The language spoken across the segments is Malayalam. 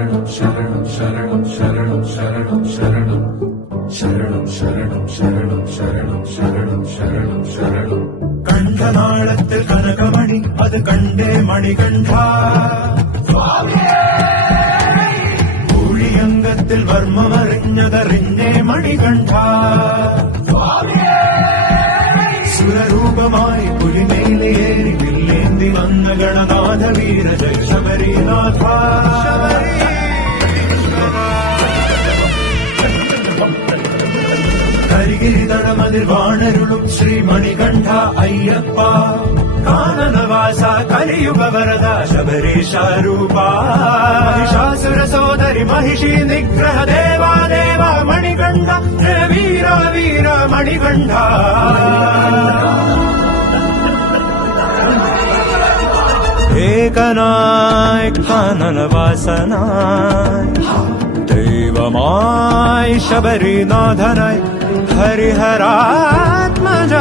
ശരണം ശരണം ശരണം ശരണം ശരണം ശരണം ശരണം ശരണം ശരണം ശരണം ശരണം ശരണം. കണ്ഠനാളത്തിൽ കനകമണി അത് കണ്ടേ മണികണ്ഠ, കൂഴിയങ്കത്തിൽ വർമ്മമറിഞ്ഞതറിഞ്ഞേ മണികണ്ഠ, സുരരൂപമായി പുലിമേലേറി വില്ലേന്തി വന്ന ഗണനാഥ വീര ജയ ശബരിനാഥ. കരികിരിതടമതിൽ വാണരുളും ശ്രീ മണികണ്ഠ അയ്യപ്പ, കാനനവാസ കലിയുഗ വരദ ശബരീശ രൂപ, മഹിഷാസുര സോദരി മഹിഷി നിഗ്രഹ ദേവാ ദേവ മണികണ്ഠ, ജയ വീര വീര മണികണ്ഠ. ഏകനായ കാനനവാസനായ ദൈവമായി ശബരിനാഥനായി ഹരിഹരാത്മജ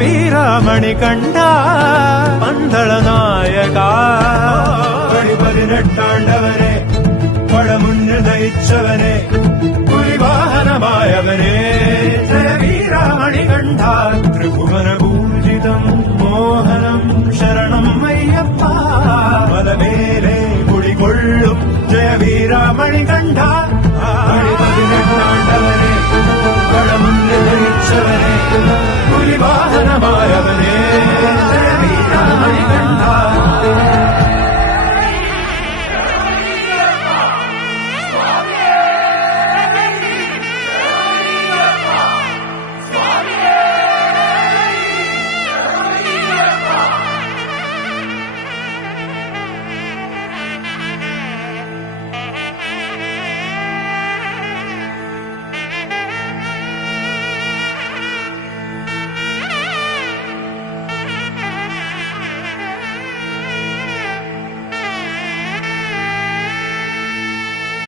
വീരമണികണ്ഠ പന്തളനായക, പതിനെട്ടാണ്ടവനെ പഴമുന്നിൽ നയിച്ചവനെ പുലിവാഹനമായവനെ ജയ വീരമണികണ്ഠ. ത്രിഭുവന പൂജിതം മോഹനം ശരണം അയ്യപ്പ, മലമേലെ കുടികൊള്ളും ജയ വീരമണികണ്ഠ. പതിനെട്ടാണ്ടവനെ പഴമുന്നിൽ നയിച്ചവനെ പുലിവാഹനമായ